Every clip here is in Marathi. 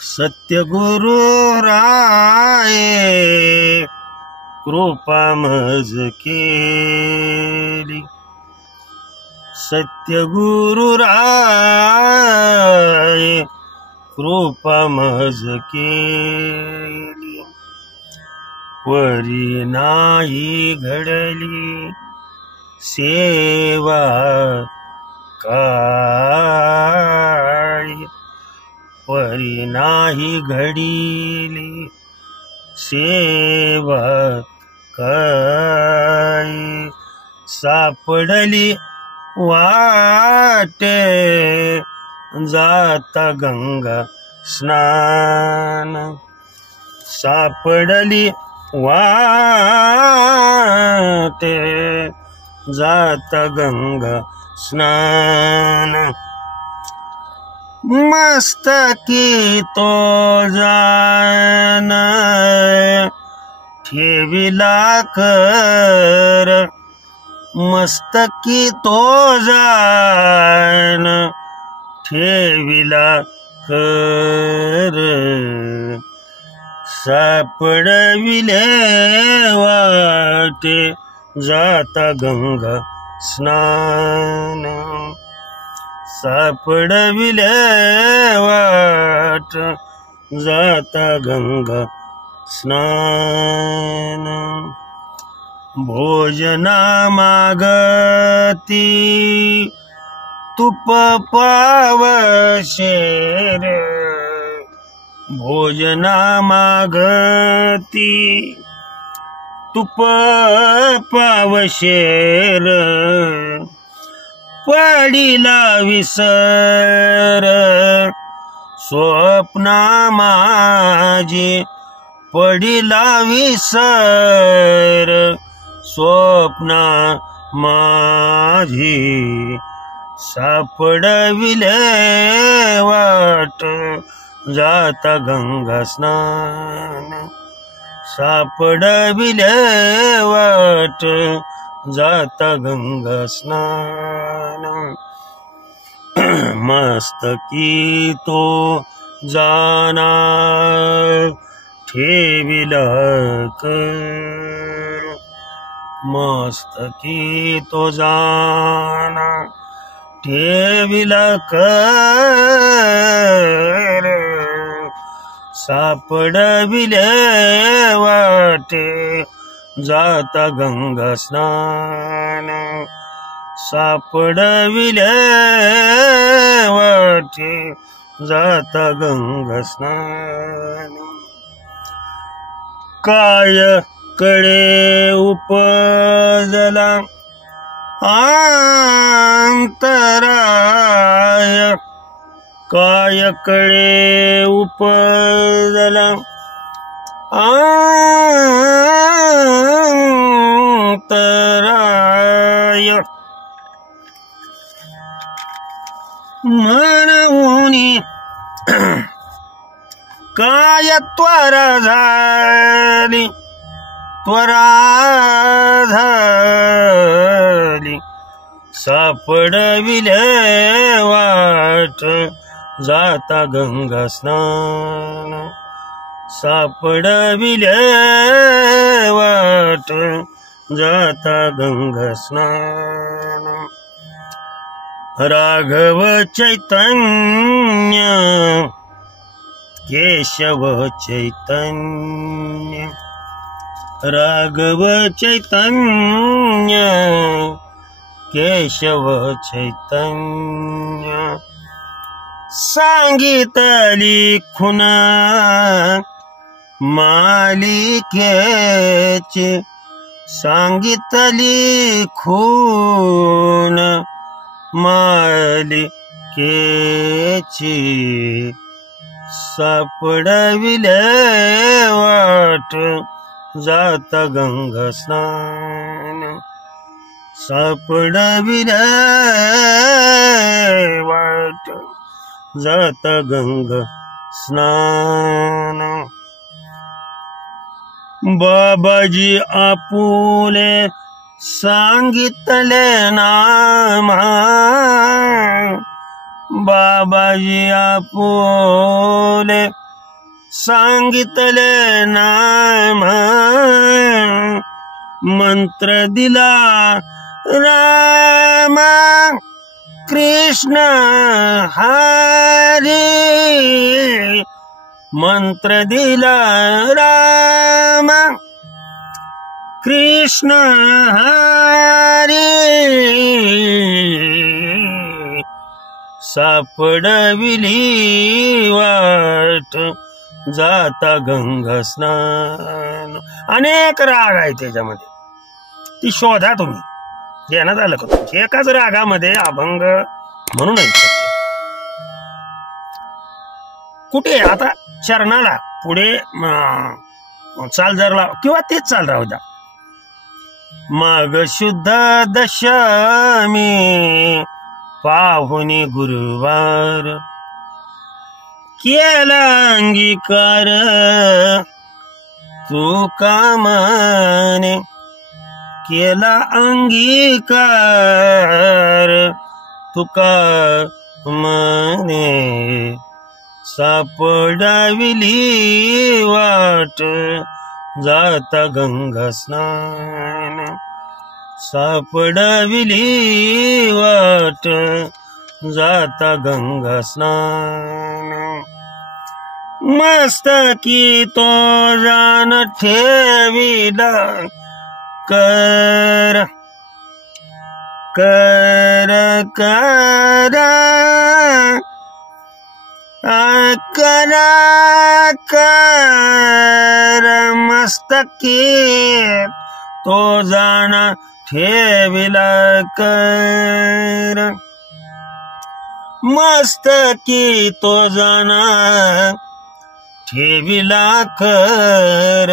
सत्यगुरु राये कृपा मज केली, सत्यगुरु राये कृपा मज केली, परी नाही घडली सेवा काळी, परी नाही घडली सेवा काळी, सापडली वाटे जाता गंगा स्नान, सापडली वाटे जाता गंगा स्नान, मस्तकी तो जान ठेविला कर, मस्तकी तो जान ठेविला कर, सापडविले वाटे जाता गंगा स्नान, सापडविले वाट जाता गंगा स्नान, भोजना मागती तुप पावशेर, भोजना मागती तुप पावशेर, पडिला विसर स्वप्ना माझी, पडिला विसर स्वप्ना माझी, सापडविले वाट जाता गंगा स्नान, सापडविले वाट जाता गंगा स्नान, मस्तकी तो जाना ठेविला कर, मस्तकी तो जाना ठेविला कर, सापडविले वाटे जाता गंगा स्नान, सापडविले वाटे जाता गंगा स्नान, काय कडे उपजला अंतराय, काय कडे उपजला अंतराय, म्हणूनी काय त्वरा झाली, त्वरा झाली, सापडविले वाट जाता गंगा स्नान, सापडविले वाट जाता गंगा स्नान, राघव चैतन्य केशव चैतन्य, राघव चैतन्य केशव चैतन्य, सांगितली खुना मालिकेची, सांगितली खून मालिकेची, सापडविले वाट जाता गंगा स्नान, सापडविले वाट जाता गंगा स्नान, बाबाजी आपुले सांगितले नामा, बाबाजी आपुले सांगितले नाम मंत्र दिला राम कृष्ण हरी मंत्र दिला राम कृष्ण हरी सापडविली वाट जाता गंगा स्नान. अनेक राग आहे त्याच्यामध्ये, ती शोधा तुम्ही. ध्यानात आलं का तुमच्या? एकाच रागामध्ये अभंग म्हणून कुठे आता चरणाला पुढे चाल जर लाव किंवा तेच चाल राहू द्या. माग शुद्ध दशमी पाहुणी गुरुवार केला अंगीकार तू कामाने केला अंगीकार तुका मने सापडाविली वाट जाता गंगा स्नान. सापडाविली वाट जाता गंगा स्नान. मस्तकी तो जान ठेविला कर कर कर करा कर मस्तकी तो जाना ठेविला कर. मस्तकी तो जाना ठेविला कर.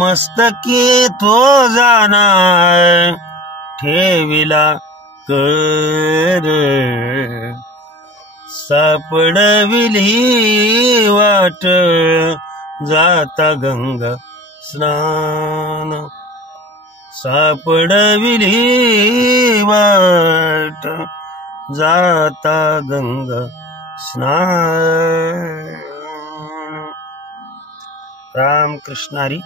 मस्तकी तो जाना ठेविला कर. सापडविली वाट जाता गंगा स्नान. सापडविली वाट जाता गंगा स्नान. राम कृष्णारी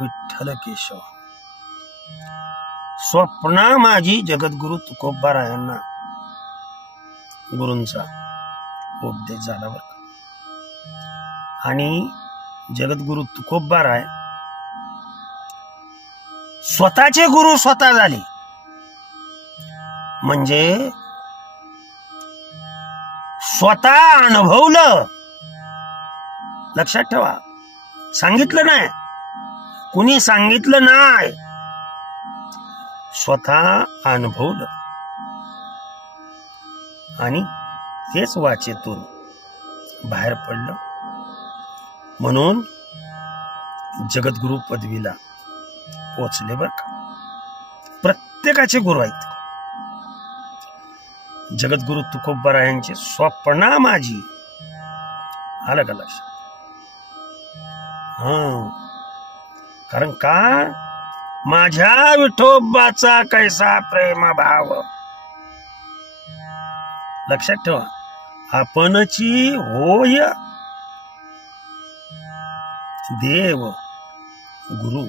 विठ्ठल केशव. स्वप्ना माझी जगद्गुरु तुकोबारायांना गुरूंचा उपदेश झाला बरं. आणि जगद्गुरु तुकोबाराय स्वतःचे गुरु स्वतः झाले. म्हणजे स्वतः अनुभवलं. लक्षात ठेवा, सांगितलं नाही, कुणी सांगितलं नाही, स्वतः अनुभवलं. आणि तेच वाचेतून बाहेर पडलं. म्हणून जगद्गुरु पदवीला पोचले बर का. प्रत्येकाचे गुरु आहेत. जगद्गुरु तुकोबारायांचे स्वप्ना माझी. आलं का लक्षात? कारण का माझ्या विठोबाचा कैसा प्रेम भाव. लक्षात ठेवा, आपणची होय देव गुरु.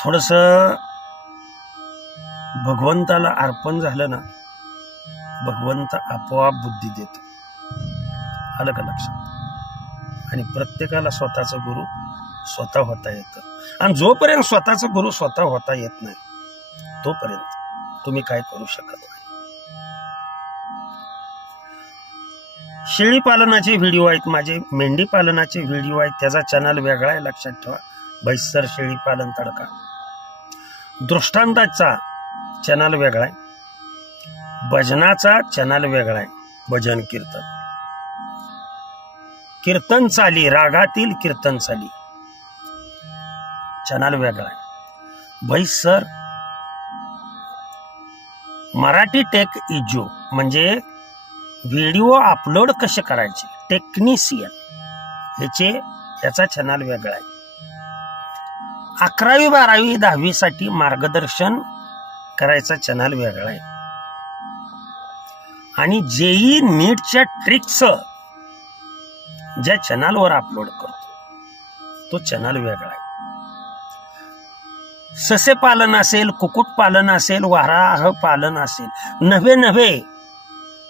थोडस भगवंताला अर्पण झालं ना, भगवंत आपोआप बुद्धी देतो. आलं का लक्षात? आणि प्रत्येकाला स्वतःचा गुरु स्वतः होता येतं. आणि जोपर्यंत स्वतःचा गुरु स्वतः होता येत नाही तोपर्यंत तुम्ही काय करू शकत नाही. शेळी पालनाचे व्हिडिओ आहेत माझे, मेंढी पालनाचे व्हिडिओ आहेत. त्याचा चॅनल वेगळा आहे, लक्षात ठेवा. बैसर शेळी पालन तडका. दृष्टांताचा चॅनल वेगळा आहे. भजनाचा चॅनल वेगळा आहे. भजन कीर्तन, कीर्तन चाली, रागातील कीर्तन चाली चॅनल वेगळा आहे. बैसर मराठी टेक इजो म्हणजे व्हिडिओ अपलोड कसे करायचे, टेक्निशियन याचा चॅनल वेगळा आहे. 11वी 12वी 10वी साठी मार्गदर्शन करायचा चॅनल वेगळा आहे. आणि जेई नीटच्या ट्रिक्स ज्या चॅनलवर अपलोड करतो तो चॅनल वेगळा आहे. ससे पालन असेल, कुक्कुट पालन असेल, वाराह पालन असेल, नवे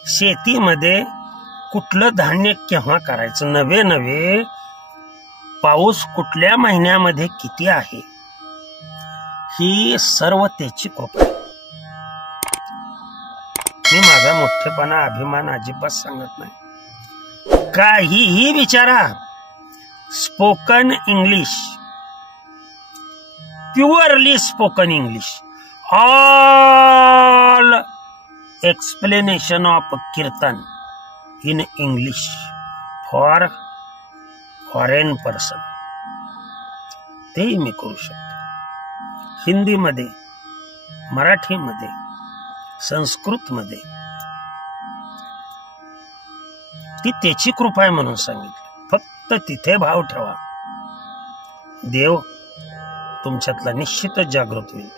शेतीमध्ये कुठलं धान्य केव्हा करायचं, नवे पाऊस कुठल्या महिन्यामध्ये किती आहे, ही सर्व त्याची कृपा आहे. मी माझा मोठेपणा अभिमान अजिबात सांगत नाही. काहीही विचारा, spoken English, purely spoken English, all explanation of kirtan in English for foreign person, तेही मी करू शकतो. हिंदीमध्ये, मराठीमध्ये, संस्कृतमध्ये. ती त्याची कृपा आहे म्हणून सांगितलं. फक्त तिथे भाव ठेवा, देव तुमच्यातला निश्चितच जागृत होईल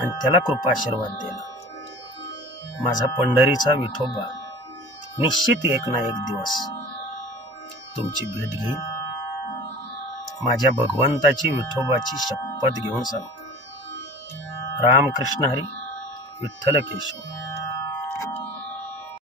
आणि त्याला कृपा आशीर्वाद देईल. माझा पंढरीचा विठोबा निश्चित एक ना एक दिवस तुमची भेट घेईल. माझ्या भगवंताची, विठोबाची शपथ घेऊन सांगतो. रामकृष्ण हरी, विठ्ठल केशव.